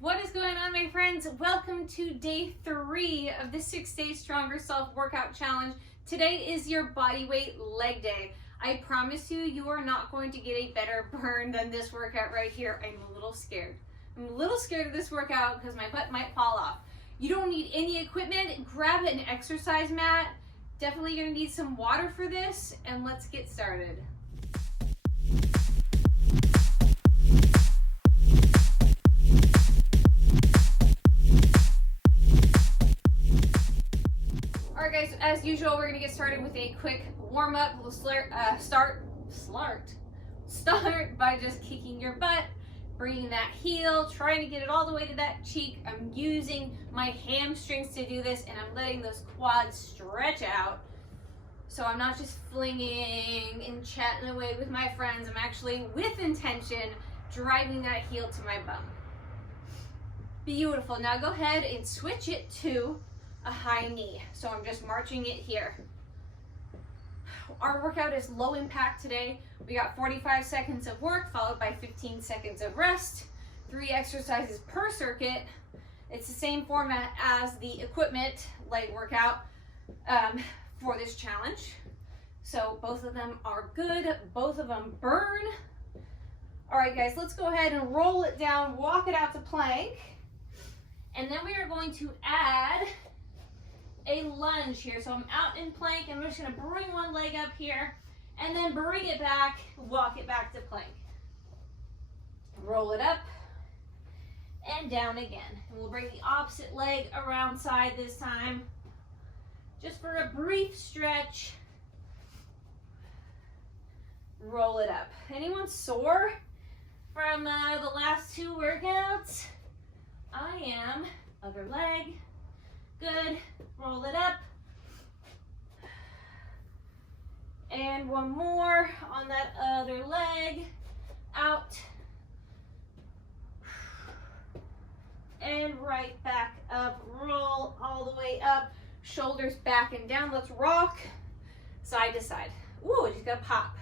What is going on, my friends? Welcome to day 3 of the 6-day Stronger Self Workout Challenge. Today is your body weight leg day. I promise you, you are not going to get a better burn than this workout right here. I'm a little scared. I'm a little scared of this workout because my butt might fall off. You don't need any equipment. Grab an exercise mat. Definitely going to need some water for this, and let's get started. Alright guys, as usual, we're going to get started with a quick warm-up. We'll start by just kicking your butt, bringing that heel, trying to get it all the way to that cheek. I'm using my hamstrings to do this, and I'm letting those quads stretch out. So I'm not just flinging and chatting away with my friends. I'm actually, with intention, driving that heel to my bum. Beautiful. Now go ahead and switch it to a high knee. So I'm just marching it here. Our workout is low impact today. We got 45 seconds of work followed by 15 seconds of rest. 3 exercises per circuit. It's the same format as the equipment leg workout for this challenge. So both of them are good. Both of them burn. All right, guys, let's go ahead and roll it down, walk it out to plank. And then we are going to add a lunge here. So I'm out in plank. I'm just going to bring one leg up here and then bring it back, walk it back to plank. Roll it up and down again. And we'll bring the opposite leg around side this time, just for a brief stretch. Roll it up. Anyone sore from the last 2 workouts? I am. Other leg. Good. Roll it up. And one more on that other leg. Out. And right back up. Roll all the way up. Shoulders back and down. Let's rock side to side. Ooh, just gotta pop.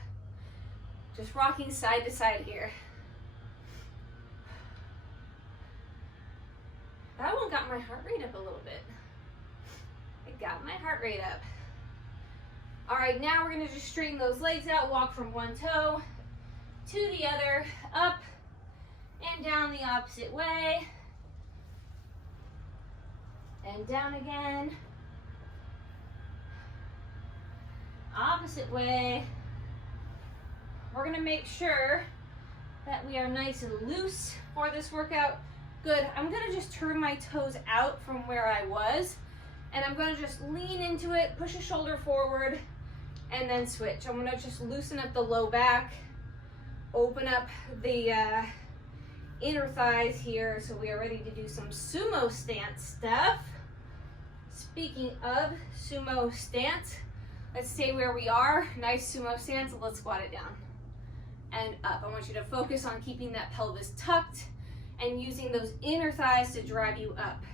Just rocking side to side here. That one got my heart rate up a little bit. It got my heart rate up. All right, now we're gonna just straighten those legs out, walk from one toe to the other, up and down the opposite way, and down again, opposite way. We're gonna make sure that we are nice and loose for this workout. Good. I'm gonna just turn my toes out from where I was, and I'm gonna just lean into it, push a shoulder forward, and then switch. I'm gonna just loosen up the low back, open up the inner thighs here, so we are ready to do some sumo stance stuff. Speaking of sumo stance, let's stay where we are. Nice sumo stance. Let's squat it down and up. I want you to focus on keeping that pelvis tucked and using those inner thighs to drive you up.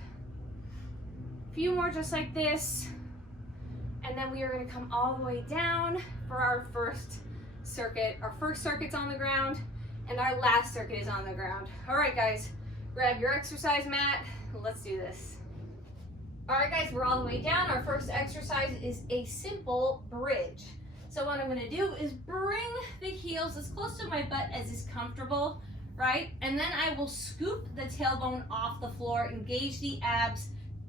A few more just like this, and then we are going to come all the way down for our first circuit. Our first circuit's on the ground, and our last circuit is on the ground. All right, guys, grab your exercise mat. Let's do this. All right, guys, we're all the way down. Our first exercise is a simple bridge. So what I'm going to do is bring the heels as close to my butt as is comfortable, right? And then I will scoop the tailbone off the floor, engage the abs,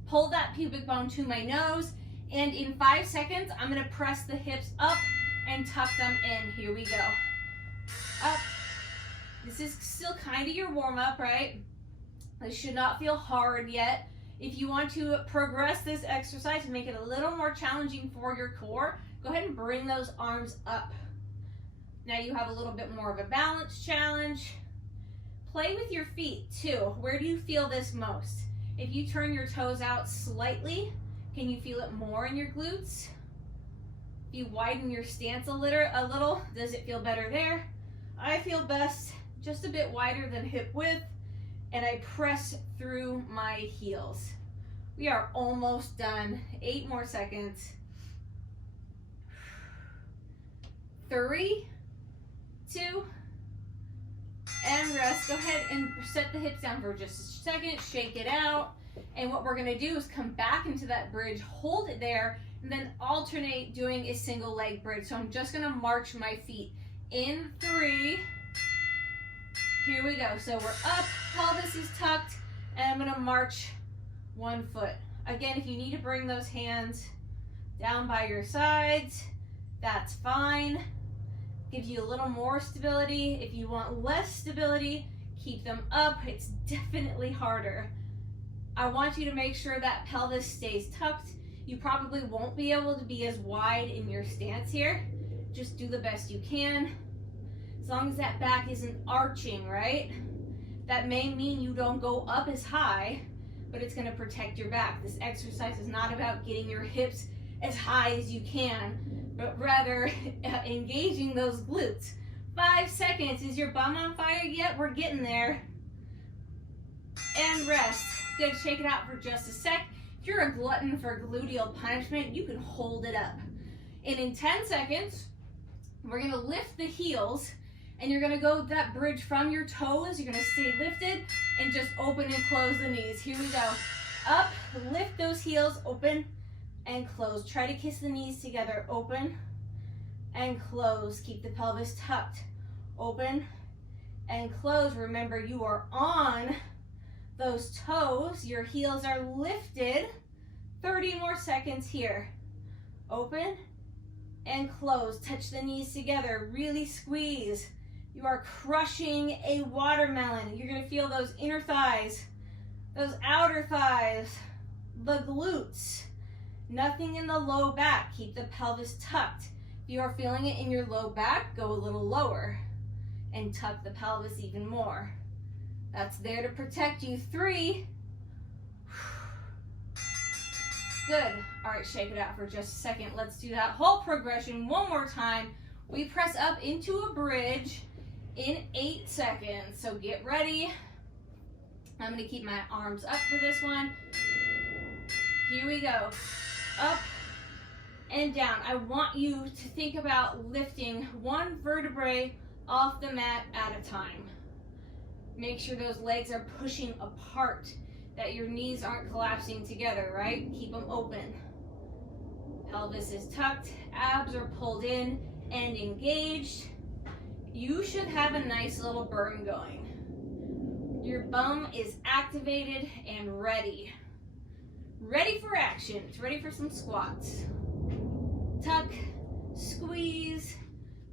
pull that pubic bone to my nose, and in 5 seconds, I'm gonna press the hips up and tuck them in. Here we go. Up. This is still kind of your warm-up, right? This should not feel hard yet. If you want to progress this exercise and make it a little more challenging for your core, go ahead and bring those arms up. Now you have a little bit more of a balance challenge. Play with your feet too. Where do you feel this most? If you turn your toes out slightly, can you feel it more in your glutes? If you widen your stance a little, does it feel better there? I feel best just a bit wider than hip width, and I press through my heels. We are almost done. 8 more seconds. 3, 2, and rest. Go ahead and set the hips down for just a second, shake it out. And what we're gonna do is come back into that bridge, hold it there, and then alternate doing a single leg bridge. So I'm just gonna march my feet in 3. Here we go. So we're up, pelvis is tucked, and I'm gonna march 1 foot. Again, if you need to bring those hands down by your sides, that's fine. Gives you a little more stability. If you want less stability, keep them up. It's definitely harder. I want you to make sure that pelvis stays tucked. You probably won't be able to be as wide in your stance here. Just do the best you can. As long as that back isn't arching, right? That may mean you don't go up as high, but it's gonna protect your back. This exercise is not about getting your hips as high as you can, but rather engaging those glutes. 5 seconds. Is your bum on fire yet? We're getting there. And rest. Good, shake it out for just a sec. If you're a glutton for gluteal punishment, you can hold it up. And in 10 seconds, we're gonna lift the heels, and you're gonna go that bridge from your toes. You're gonna stay lifted and just open and close the knees. Here we go. Up, lift those heels, open and close. Try to kiss the knees together. Open and close. Keep the pelvis tucked. Open and close. Remember, you are on those toes. Your heels are lifted. 30 more seconds here. Open and close. Touch the knees together. Really squeeze. You are crushing a watermelon. You're gonna feel those inner thighs, those outer thighs, the glutes. Nothing in the low back. Keep the pelvis tucked. If you are feeling it in your low back, go a little lower and tuck the pelvis even more. That's there to protect you. 3. Good. All right, shake it out for just a second. Let's do that whole progression one more time. We press up into a bridge in 8 seconds. So get ready. I'm gonna keep my arms up for this one. Here we go. Up and down. I want you to think about lifting 1 vertebrae off the mat at a time. Make sure those legs are pushing apart, that your knees aren't collapsing together, right? Keep them open. Pelvis is tucked, abs are pulled in and engaged. You should have a nice little burn going. Your bum is activated and ready. Ready for action. It's ready for some squats. Tuck, squeeze,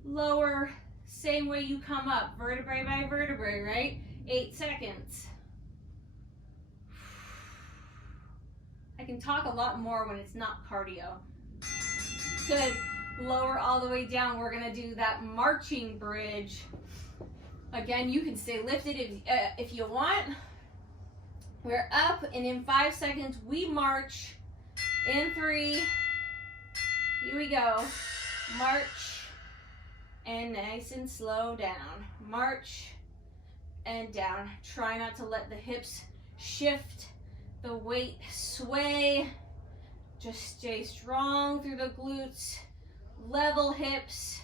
lower, same way you come up, vertebrae by vertebrae, right? 8 seconds. I can talk a lot more when it's not cardio. Good. Lower all the way down. We're gonna do that marching bridge. Again, you can stay lifted if you want. We're up, and in 5 seconds, we march. In 3. Here we go. March, and nice and slow down. March and down. Try not to let the hips shift, the weight sway. Just stay strong through the glutes. Level hips.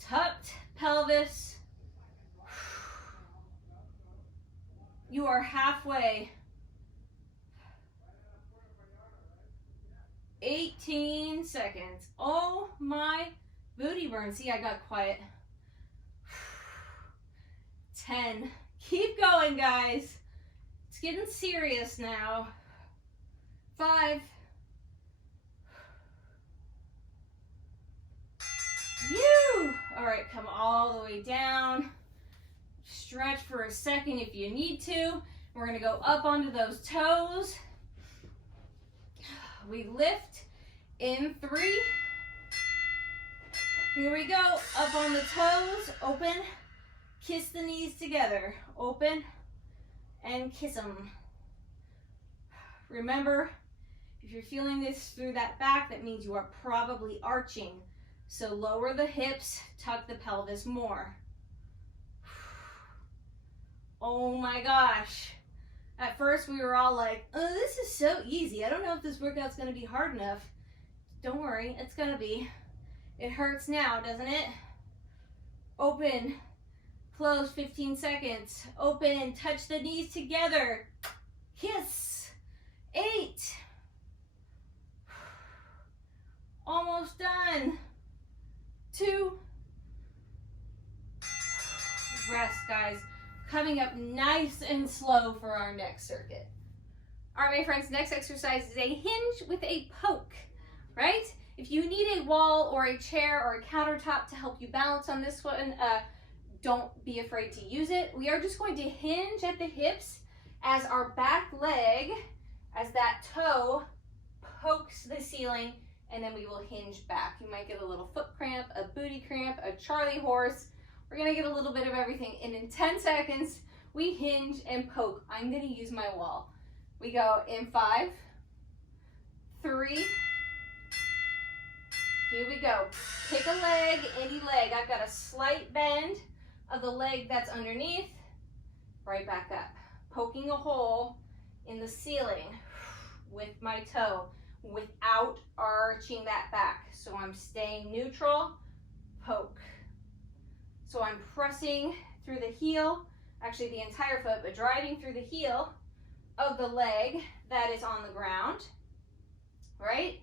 Tucked pelvis. You are halfway. 18 seconds. Oh my booty burn. See, I got quiet. 10. Keep going, guys. It's getting serious now. 5. All right, come all the way down. Stretch for a second if you need to. We're gonna go up onto those toes. We lift in 3. Here we go, up on the toes, open, kiss the knees together, open, and kiss them. Remember, if you're feeling this through that back, that means you are probably arching. So lower the hips, tuck the pelvis more. Oh my gosh. At first we were all like, oh, this is so easy. I don't know if this workout's gonna be hard enough. Don't worry, it's gonna be. It hurts now, doesn't it? Open, Close, 15 seconds. Open and touch the knees together. Kiss. 8. Almost done. 2. Rest, guys. Coming up nice and slow for our next circuit. All right, my friends, next exercise is a hinge with a poke, right? If you need a wall or a chair or a countertop to help you balance on this one, don't be afraid to use it. We are just going to hinge at the hips as our back leg, as that toe pokes the ceiling, and then we will hinge back. You might get a little foot cramp, a booty cramp, a Charlie horse. We're gonna get a little bit of everything. And in 10 seconds, we hinge and poke. I'm gonna use my wall. We go in 5, 3, here we go. Pick a leg, any leg. I've got a slight bend of the leg that's underneath, right back up. Poking a hole in the ceiling with my toe without arching that back. So I'm staying neutral, poke. So I'm pressing through the heel, actually the entire foot, but driving through the heel of the leg that is on the ground, right?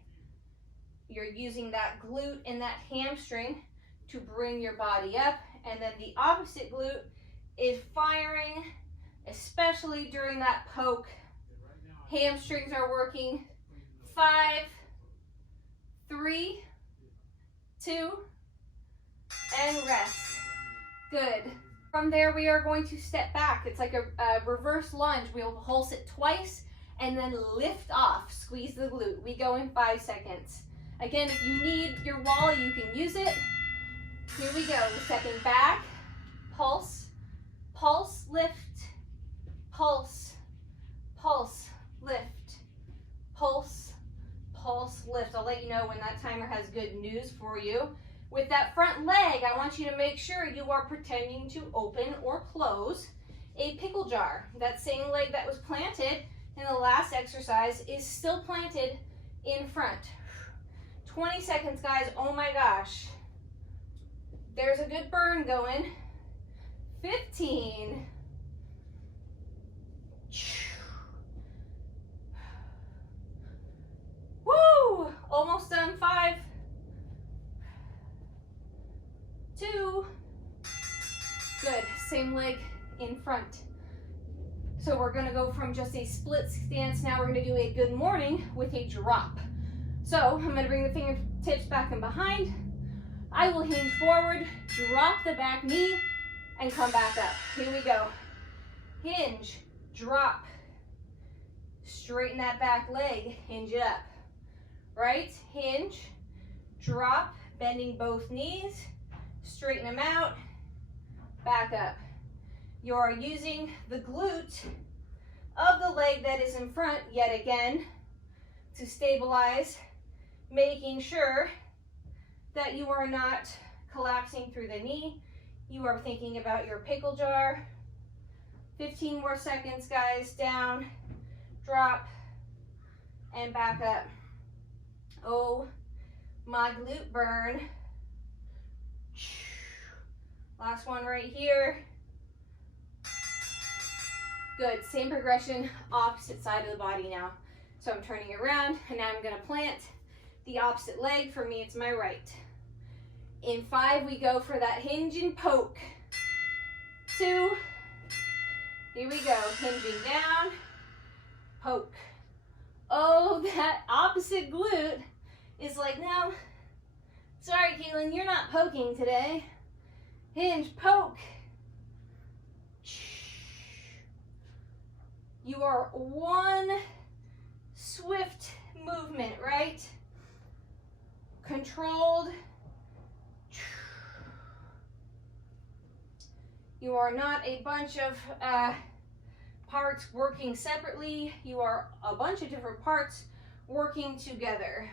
You're using that glute and that hamstring to bring your body up, and then the opposite glute is firing, especially during that poke. Hamstrings are working. 5, 3, 2, and rest. Good. From there, we are going to step back. It's like a reverse lunge. We'll pulse it twice and then lift off. Squeeze the glute. We go in 5 seconds. Again, if you need your wall, you can use it. Here we go. We're stepping back. Pulse. Pulse, lift. Pulse. Pulse, lift. Pulse. Pulse, lift. I'll let you know when that timer has good news for you. With that front leg, I want you to make sure you are pretending to open or close a pickle jar. That same leg that was planted in the last exercise is still planted in front. 20 seconds, guys. Oh my gosh. There's a good burn going. 15. Woo! Almost done. 5. 2. Good. Same leg in front. So we're going to go from just a split stance. Now we're going to do a good morning with a drop. So I'm going to bring the fingertips back and behind. I will hinge forward, drop the back knee, and come back up. Here we go. Hinge, drop. Straighten that back leg, hinge it up. Right? Hinge, drop, bending both knees. Straighten them out, back up. You're using the glute of the leg that is in front yet again to stabilize, making sure that you are not collapsing through the knee. You are thinking about your pickle jar. 15 more seconds, guys. Down, drop, and back up. Oh, my glute burn. Last one right here. Good, same progression, opposite side of the body now. So I'm turning around, and now I'm gonna plant the opposite leg. For me, it's my right. In 5, we go for that hinge and poke. 2, here we go, hinging down, poke. Oh, that opposite glute is like, no, sorry, Kaitlin, you're not poking today. Hinge, poke. You are one swift movement, right? Controlled. You are not a bunch of parts working separately. You are a bunch of different parts working together.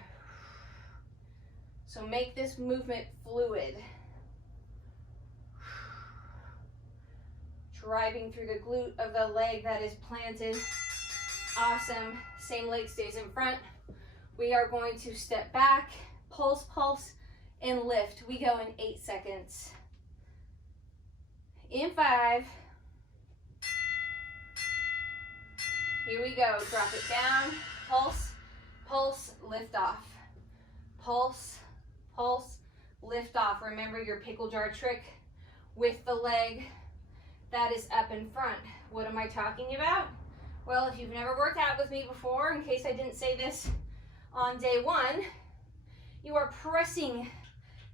So make this movement fluid. Driving through the glute of the leg that is planted. Awesome. Same leg stays in front. We are going to step back, pulse, pulse, and lift. We go in 8 seconds. In 5. Here we go. Drop it down. Pulse, pulse, lift off. Pulse, pulse, lift off. Remember your pickle jar trick with the leg that is up in front. What am I talking about? Well, if you've never worked out with me before, in case I didn't say this on day 1, you are pressing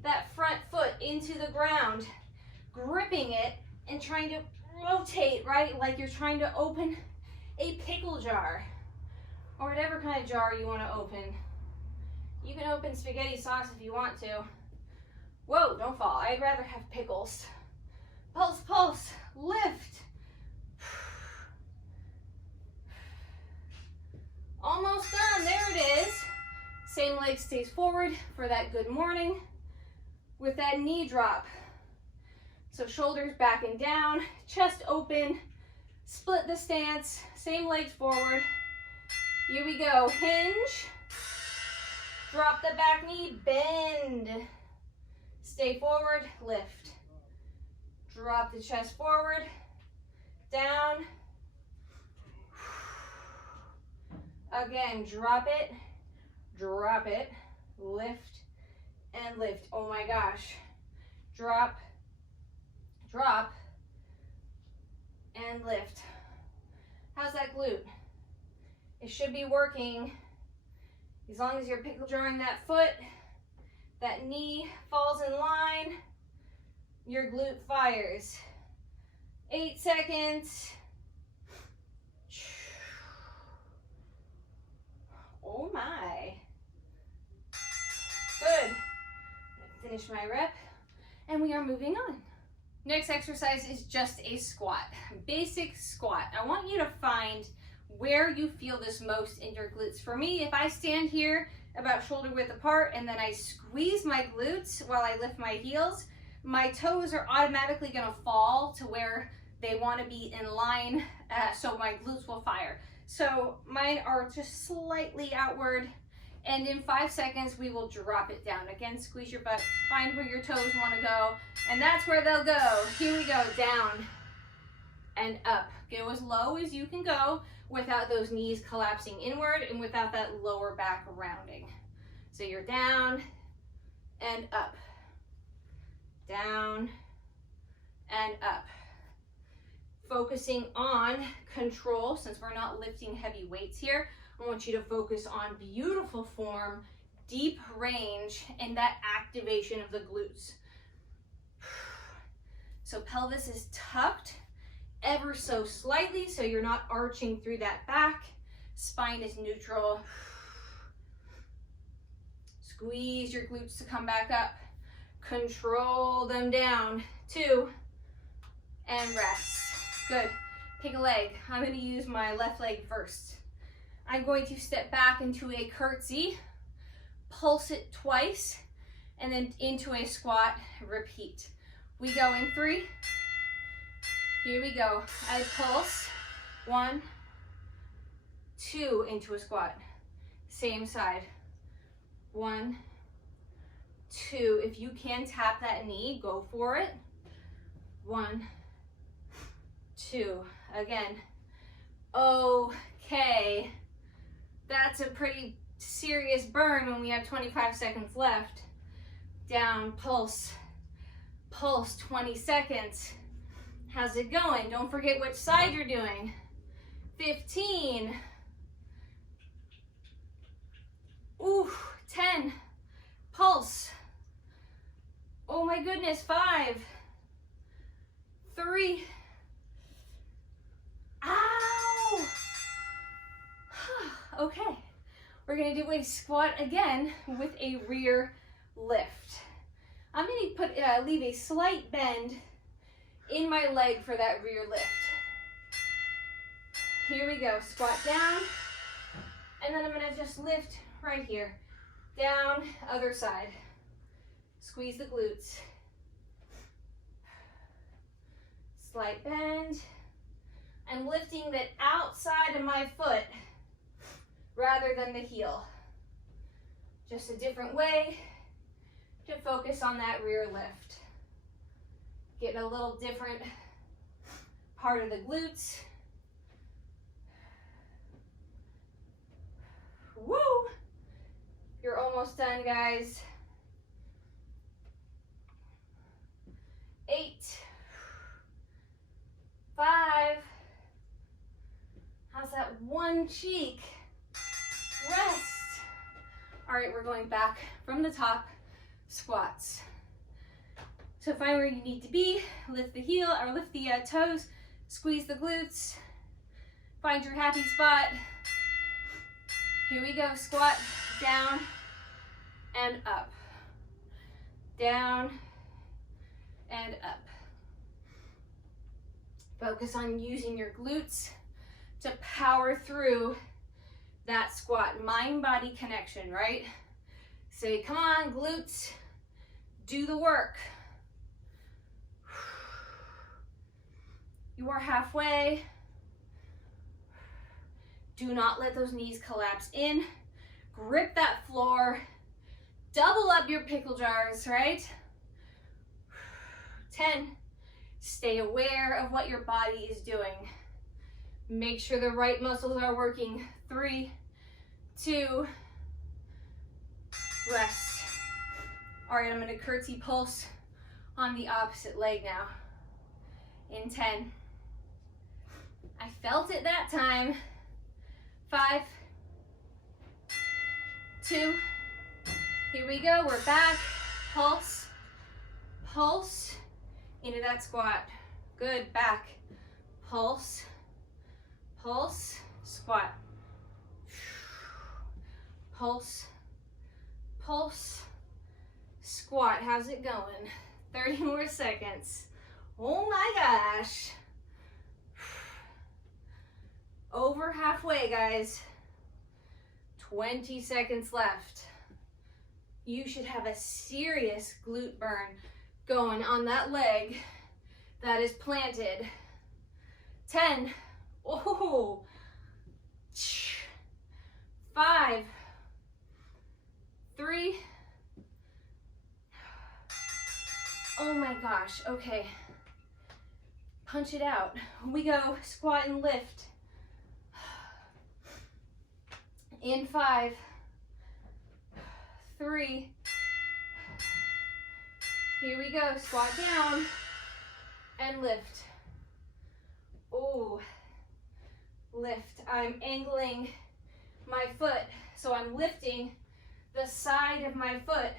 that front foot into the ground, gripping it and trying to rotate, right? Like you're trying to open a pickle jar or whatever kind of jar you want to open. You can open spaghetti sauce if you want to. Whoa, don't fall. I'd rather have pickles. Pulse, pulse, lift. Almost done. There it is. Same leg stays forward for that good morning with that knee drop. So shoulders back and down, chest open, split the stance, same legs forward. Here we go. Hinge. Drop the back knee, bend. Stay forward, lift. Drop the chest forward, down. Again, drop it, lift, and lift. Oh my gosh. Drop, drop, and lift. How's that glute? It should be working. As long as you're pickle jarring that foot, that knee falls in line, your glute fires. 8 seconds. Oh my. Good. Finish my rep, and we are moving on. Next exercise is just a squat, basic squat. I want you to find where you feel this most in your glutes. For me, if I stand here about shoulder width apart and then I squeeze my glutes while I lift my heels, my toes are automatically gonna fall to where they wanna be in line, so my glutes will fire. So mine are just slightly outward, and in 5 seconds, we will drop it down. Again, squeeze your butt, find where your toes wanna go, and that's where they'll go. Here we go, down and up. Go as low as you can go without those knees collapsing inward and without that lower back rounding. So you're down and up, down and up. Focusing on control, since we're not lifting heavy weights here, I want you to focus on beautiful form, deep range, and that activation of the glutes. So pelvis is tucked ever so slightly, so you're not arching through that back. Spine is neutral. Squeeze your glutes to come back up. Control them down. 2, and rest. Good. Pick a leg. I'm going to use my left leg first. I'm going to step back into a curtsy, pulse it twice, and then into a squat, repeat. We go in 3. Here we go. I pulse. 1, 2, into a squat. Same side. 1, 2. If you can tap that knee, go for it. 1, 2. Again. Okay. That's a pretty serious burn when we have 25 seconds left. Down, pulse. Pulse, 20 seconds. How's it going? Don't forget which side you're doing. 15. Ooh, 10. Pulse. Oh my goodness, 5. 3. Ow! Okay, we're gonna do a squat again with a rear lift. I'm gonna leave a slight bend in my leg for that rear lift. Here we go, squat down, and then I'm gonna just lift right here. Down, other side. Squeeze the glutes. Slight bend. I'm lifting the outside of my foot rather than the heel. Just a different way to focus on that rear lift. Getting a little different part of the glutes. Woo! You're almost done, guys. 8, 5. How's that one cheek? Rest. All right, we're going back from the top, squats. So find where you need to be, lift the heel or lift the toes, squeeze the glutes, find your happy spot. Here we go, squat, down and up, down and up. Focus on using your glutes to power through that squat, mind-body connection, right? Say, come on, glutes, do the work. You are halfway. Do not let those knees collapse in. Grip that floor. Double up your pickle jars, right? 10. Stay aware of what your body is doing. Make sure the right muscles are working. 3, 2, rest. All right, I'm gonna curtsy pulse on the opposite leg now. In 10. I felt it that time. 5, 2, here we go, we're back. Pulse, pulse, into that squat. Good, back. Pulse, pulse, squat. Pulse, pulse, squat. How's it going? 30 more seconds. Oh my gosh. Over halfway, guys. 20 seconds left. You should have a serious glute burn going on that leg that is planted. 10. Oh. 5, 3. Oh my gosh, okay. Punch it out. We go squat and lift. In 5, 3. Here we go, squat down and lift. Oh, lift. I'm angling my foot, so I'm lifting the side of my foot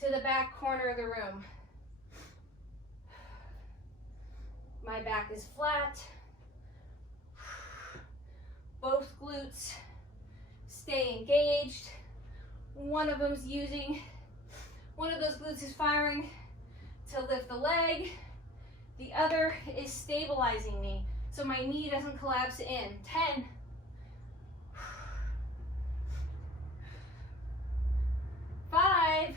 to the back corner of the room. My back is flat. Both glutes stay engaged. One of those glutes is firing to lift the leg. The other is stabilizing me so my knee doesn't collapse in. 10. Five.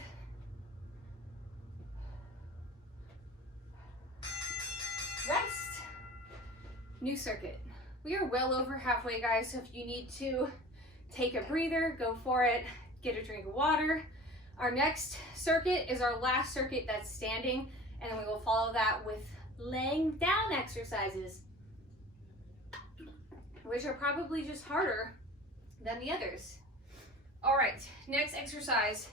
Rest. New circuit. We are well over halfway, guys, so if you need to take a breather, go for it. Get a drink of water. Our next circuit is our last circuit that's standing, and then we will follow that with laying down exercises, which are probably just harder than the others. All right, next exercise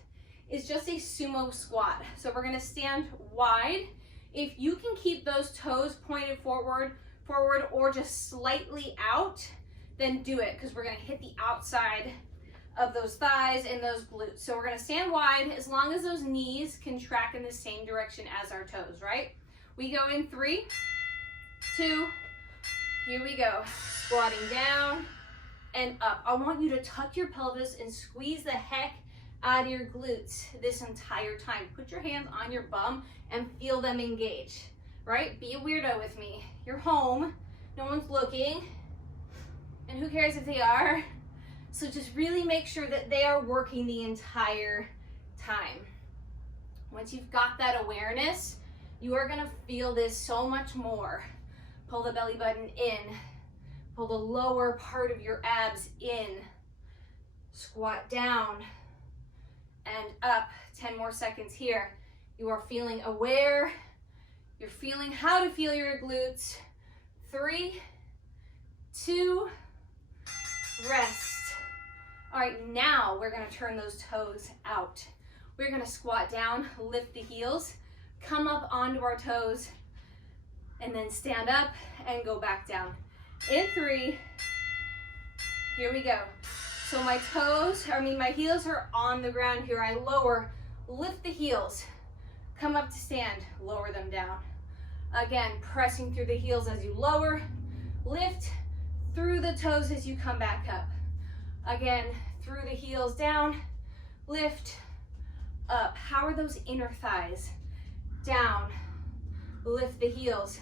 is just a sumo squat. So we're gonna stand wide. If you can keep those toes pointed forward or just slightly out, then do it, because we're gonna hit the outside of those thighs and those glutes. So we're gonna stand wide as long as those knees can track in the same direction as our toes, right? We go in 3, 2, here we go. Squatting down and up. I want you to tuck your pelvis and squeeze the heck out of your glutes this entire time. Put your hands on your bum and feel them engage, right? Be a weirdo with me. You're home, no one's looking, and who cares if they are? So just really make sure that they are working the entire time. Once you've got that awareness, you are gonna feel this so much more. Pull the belly button in, pull the lower part of your abs in, squat down and up. 10 more seconds here. You are feeling aware, you're feeling how to feel your glutes. 3, 2, rest. All right, now we're gonna turn those toes out. We're gonna squat down, lift the heels, come up onto our toes, and then stand up and go back down. In 3, here we go. So my heels are on the ground here. I lower, lift the heels, come up to stand, lower them down. Again, pressing through the heels as you lower, lift through the toes as you come back up. Again, through the heels down, lift, up. How are those inner thighs? Down, lift the heels,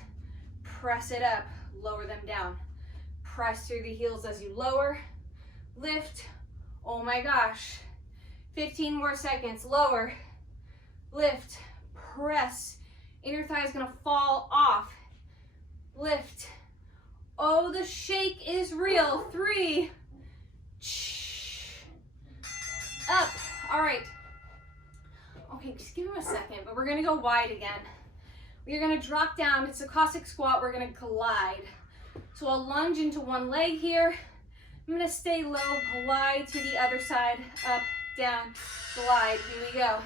press it up, lower them down. Press through the heels as you lower, lift. Oh my gosh. 15 more seconds. Lower, lift, press. Inner thigh is gonna fall off. Lift. Oh, the shake is real. 3. Up. All right. Okay, just give him a second, but we're gonna go wide again. We're gonna drop down. It's a Cossack squat. We're gonna glide. So I'll lunge into one leg here. I'm gonna stay low, glide to the other side, up, down, glide. Here we go.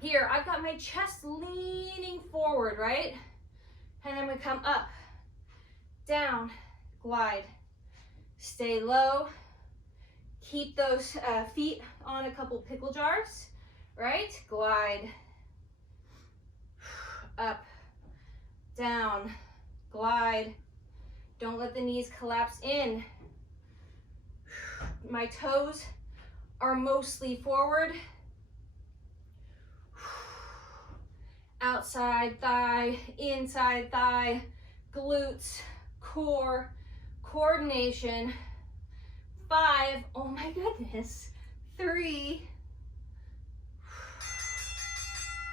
Here, I've got my chest leaning forward, right? And then we come up, down, glide. Stay low. Keep those feet on a couple pickle jars, right? Glide. Up, down, glide. Don't let the knees collapse in. My toes are mostly forward. Outside thigh, inside thigh, glutes, core, coordination. 5, oh my goodness. 3.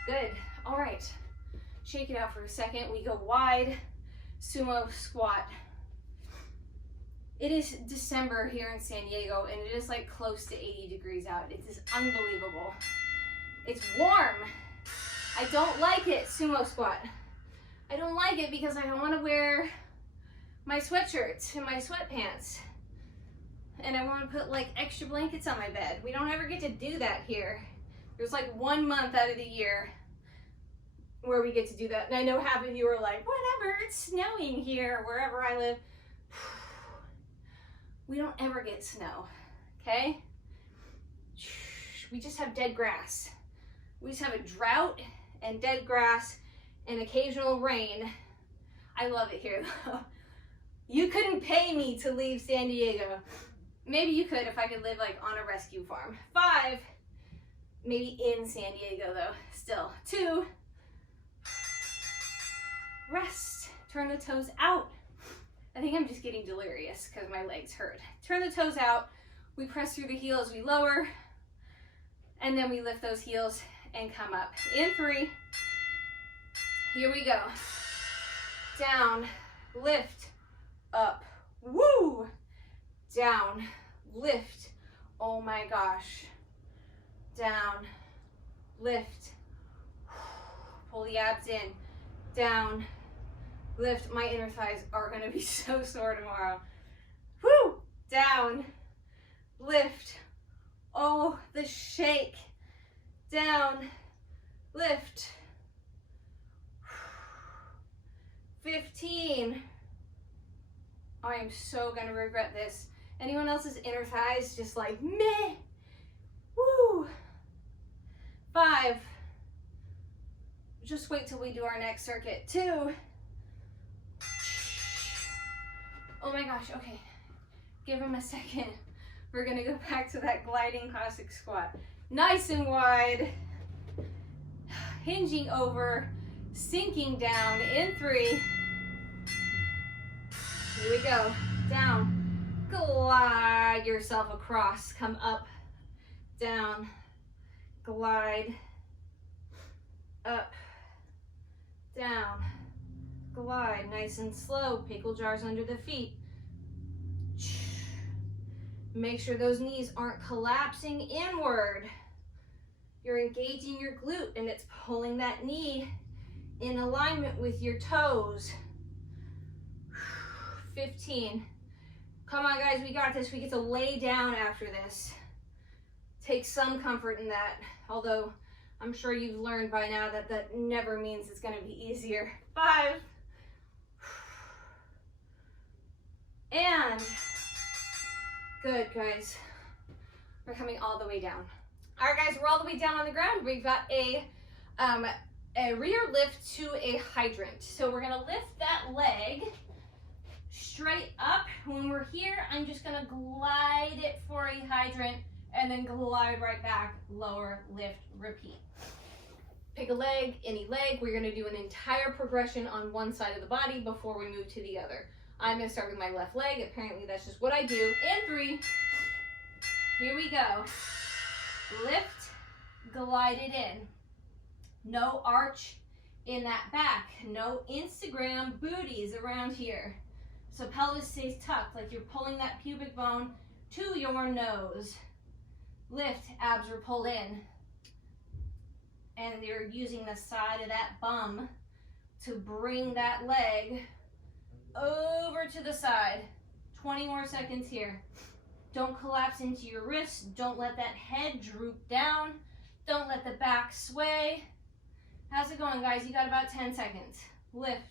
Good, all right. Shake it out for a second. We go wide, sumo squat. It is December here in San Diego, and it is like close to 80 degrees out. It is unbelievable. It's warm. I don't like it, sumo squat. I don't like it because I don't want to wear my sweatshirts and my sweatpants. And I want to put like extra blankets on my bed. We don't ever get to do that here. There's like 1 month out of the year where we get to do that. And I know half of you are like, whatever, it's snowing here, wherever I live. We don't ever get snow, okay? We just have dead grass. We just have a drought and dead grass and occasional rain. I love it here though. You couldn't pay me to leave San Diego. Maybe you could if I could live like on a rescue farm. 5, maybe in San Diego though, still. 2, rest, turn the toes out. I think I'm just getting delirious because my legs hurt. Turn the toes out, we press through the heels, we lower, and then we lift those heels and come up. In 3, here we go. Down, lift, up, woo! Down, lift, oh my gosh. Down, lift, pull the abs in, down, lift. My inner thighs are gonna be so sore tomorrow. Woo! Down, lift. Oh, the shake. Down, lift. 15. I am so gonna regret this. Anyone else's inner thighs just like meh? Woo! 5. Just wait till we do our next circuit. 2. Oh my gosh, okay. Give him a second. We're gonna go back to that gliding Cossack squat. Nice and wide. Hinging over, sinking down in 3. Here we go. Down. Glide yourself across. Come up, down, glide, up, down, glide. Nice and slow. Pickle jars under the feet. Make sure those knees aren't collapsing inward. You're engaging your glute and it's pulling that knee in alignment with your toes. 15. Come on, guys, we got this. We get to lay down after this. Take some comfort in that, although I'm sure you've learned by now that that never means it's gonna be easier. 5. And good, guys. We're coming all the way down. All right, guys, we're all the way down on the ground. We've got a rear lift to a hydrant. So we're gonna lift that leg straight up. When we're here, I'm just gonna glide it for a hydrant and then glide right back, lower, lift, repeat. Pick a leg, any leg. We're gonna do an entire progression on one side of the body before we move to the other. I'm gonna start with my left leg. Apparently that's just what I do. In 3, here we go. Lift, glide it in. No arch in that back. No Instagram booties around here. So pelvis stays tucked, like you're pulling that pubic bone to your nose. Lift, abs are pulled in. And you're using the side of that bum to bring that leg over to the side. 20 more seconds here. Don't collapse into your wrists. Don't let that head droop down. Don't let the back sway. How's it going, guys? You got about 10 seconds. Lift.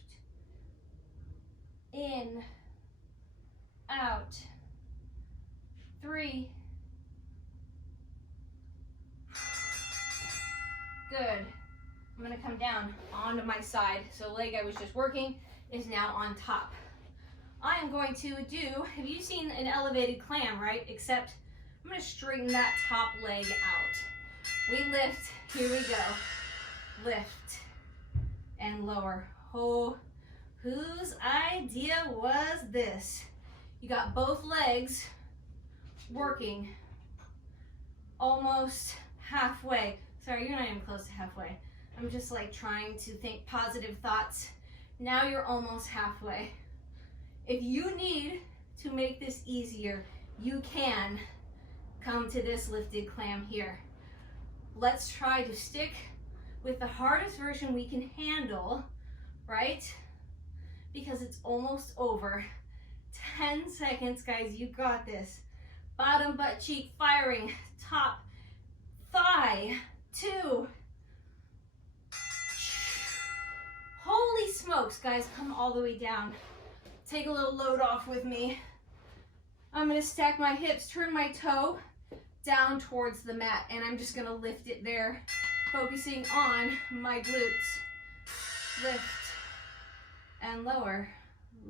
In. Out. 3. Good. I'm gonna come down onto my side. So leg I was just working is now on top. I am going to do, have you seen an elevated clam, right? Except I'm gonna straighten that top leg out. We lift, here we go. Lift and lower. Oh, whose idea was this? You got both legs working almost halfway. Sorry, you're not even close to halfway. I'm just like trying to think positive thoughts. Now you're almost halfway. If you need to make this easier, you can come to this lifted clam here. Let's try to stick with the hardest version we can handle, right? Because it's almost over. 10 seconds, guys, you got this. Bottom butt cheek firing, top thigh, 2. Holy smokes, guys, come all the way down. Take a little load off with me. I'm gonna stack my hips, turn my toe down towards the mat, and I'm just gonna lift it there, focusing on my glutes. Lift and lower,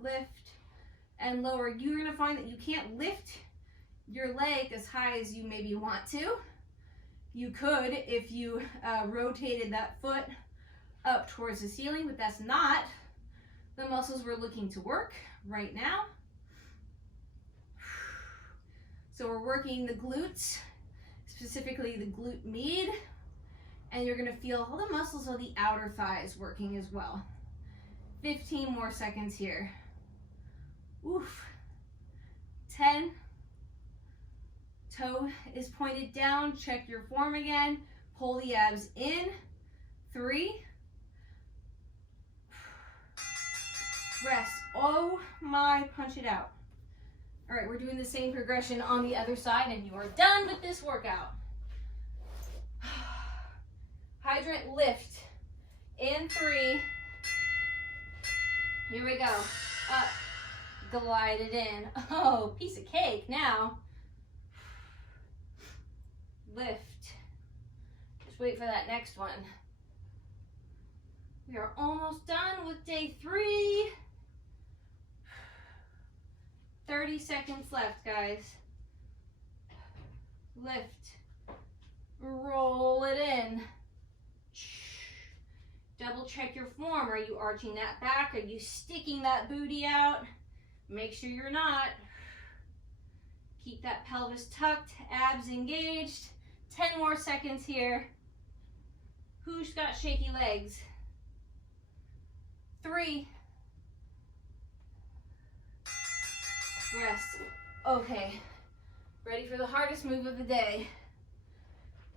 lift and lower. You're gonna find that you can't lift your leg as high as you maybe want to. You could if you rotated that foot up towards the ceiling, but that's not the muscles we're looking to work right now. So we're working the glutes, specifically the glute med, and you're gonna feel all the muscles of the outer thighs working as well. 15 more seconds here. Oof. 10. Toe is pointed down, check your form again. Pull the abs in. 3. Rest. Oh my, punch it out. All right, we're doing the same progression on the other side and you are done with this workout. Hydrant lift. In 3. Here we go. Up. Glide it in. Oh, piece of cake now. Lift. Just wait for that next one. We are almost done with day 3. 30 seconds left, guys. Lift. Roll it in. Double check your form. Are you arching that back? Are you sticking that booty out? Make sure you're not. Keep that pelvis tucked, abs engaged. 10 more seconds here. Who's got shaky legs? 3. Rest. Okay. Ready for the hardest move of the day.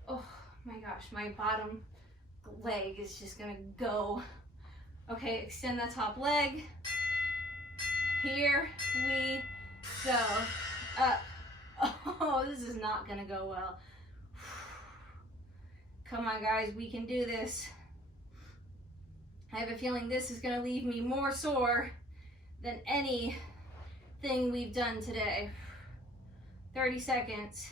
Oh my gosh, my bottom leg is just gonna go. Okay, extend that top leg. Here we go. Up. Oh, this is not gonna go well. Come on, guys, we can do this. I have a feeling this is gonna leave me more sore than anything we've done today. 30 seconds.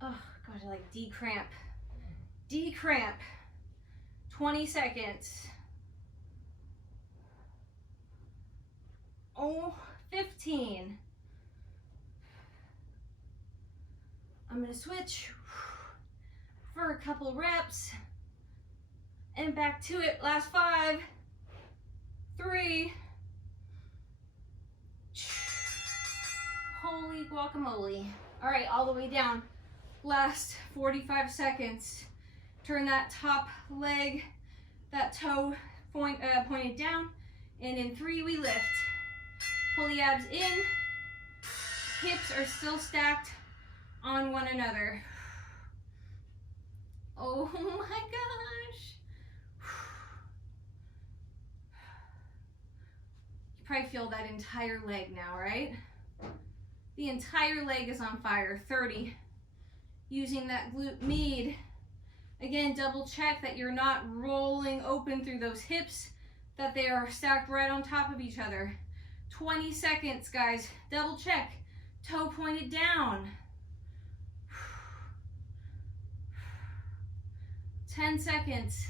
Oh, God, I like decramp. Decramp. 20 seconds. Oh, 15. I'm gonna switch for a couple reps and back to it. Last 5, 3. Holy guacamole. All right, all the way down. Last 45 seconds. Turn that top leg, that toe pointed down, and in 3 we lift. Pull the abs in. Hips are still stacked on one another. Oh my gosh. You probably feel that entire leg now, right? The entire leg is on fire. 30. Using that glute med. Again, double check that you're not rolling open through those hips, that they are stacked right on top of each other. 20 seconds, guys. Double check. Toe pointed down. 10 seconds.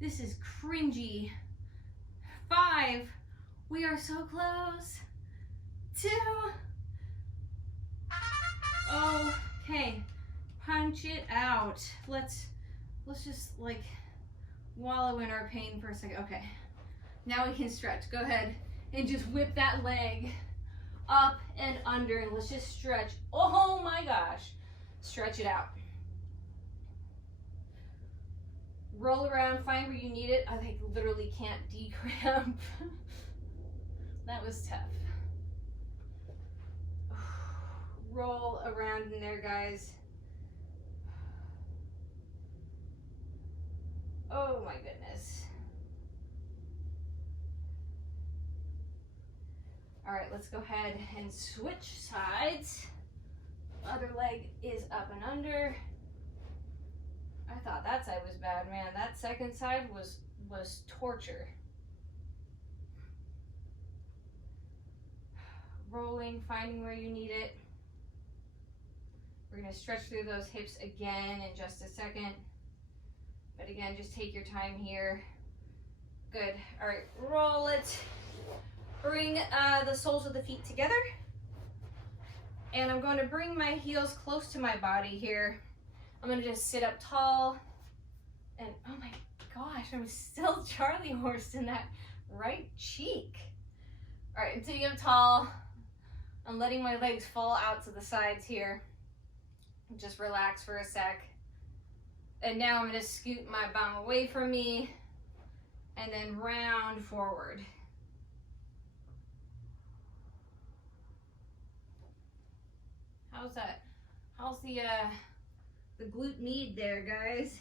This is cringy. 5. We are so close. 2. Okay. Punch it out. Let's just like wallow in our pain for a second. Okay. Now we can stretch. Go ahead and just whip that leg up and under, and let's just stretch. Oh my gosh. Stretch it out. Roll around, find where you need it. I like literally can't decramp. That was tough. Roll around in there, guys. Oh my goodness. All right, let's go ahead and switch sides. Other leg is up and under. I thought that side was bad, man. That second side was torture. Rolling, finding where you need it. We're gonna stretch through those hips again in just a second. But again, just take your time here. Good. All right, roll it. Bring the soles of the feet together. And I'm going to bring my heels close to my body here. I'm gonna just sit up tall. And oh my gosh, I'm still Charlie horsed in that right cheek. All right, I'm sitting up tall. I'm letting my legs fall out to the sides here. Just relax for a sec. And now I'm gonna scoot my bum away from me and then round forward. How's that? How's the glute med there, guys?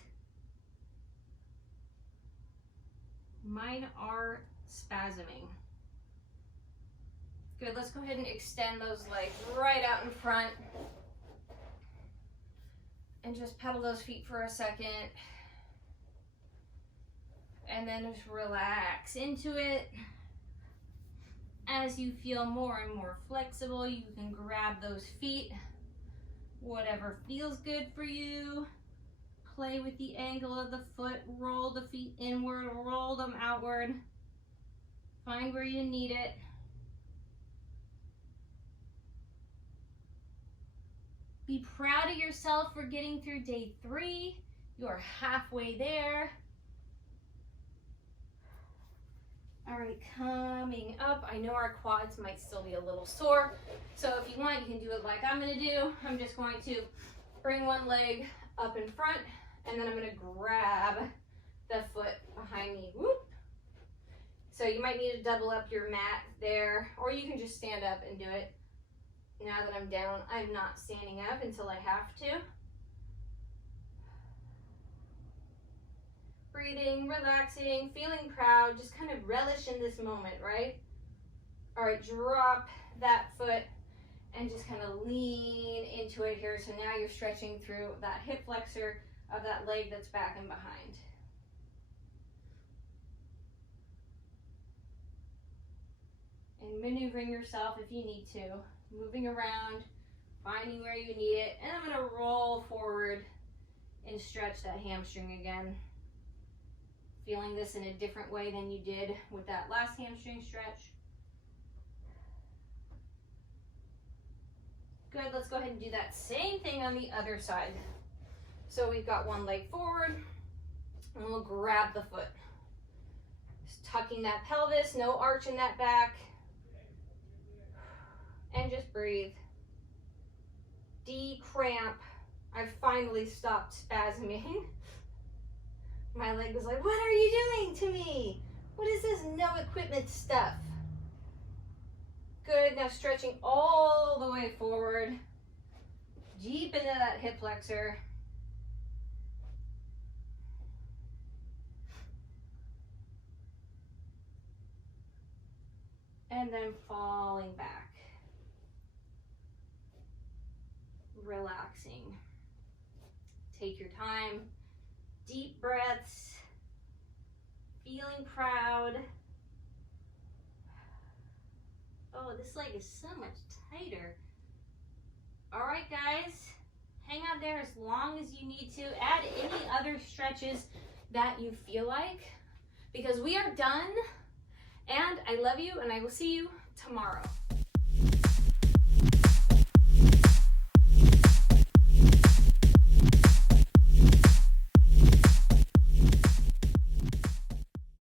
Mine are spasming. Good, let's go ahead and extend those legs right out in front. And just pedal those feet for a second. And then just relax into it. As you feel more and more flexible, you can grab those feet. Whatever feels good for you. Play with the angle of the foot. Roll the feet inward, roll them outward. Find where you need it. Be proud of yourself for getting through day 3. You are halfway there. All right, coming up. I know our quads might still be a little sore. So if you want, you can do it like I'm gonna do. I'm just going to bring one leg up in front, and then I'm gonna grab the foot behind me. Whoop. So you might need to double up your mat there, or you can just stand up and do it. Now that I'm down, I'm not standing up until I have to. Breathing, relaxing, feeling proud, just kind of relish in this moment, right? All right, drop that foot and just kind of lean into it here. So now you're stretching through that hip flexor of that leg that's back and behind. And maneuvering yourself if you need to, moving around, finding where you need it. And I'm gonna roll forward and stretch that hamstring again. Feeling this in a different way than you did with that last hamstring stretch. Good, let's go ahead and do that same thing on the other side. So we've got one leg forward, and we'll grab the foot. Just tucking that pelvis, no arch in that back. And just breathe. Decramp. I've finally stopped spasming. My leg was like, what are you doing to me? What is this no equipment stuff? Good, now stretching all the way forward, deep into that hip flexor. And then falling back. Relaxing. Take your time. Deep breaths. Feeling proud. Oh, this leg is so much tighter. All right, guys. Hang out there as long as you need to. Add any other stretches that you feel like, because we are done. And I love you, and I will see you tomorrow.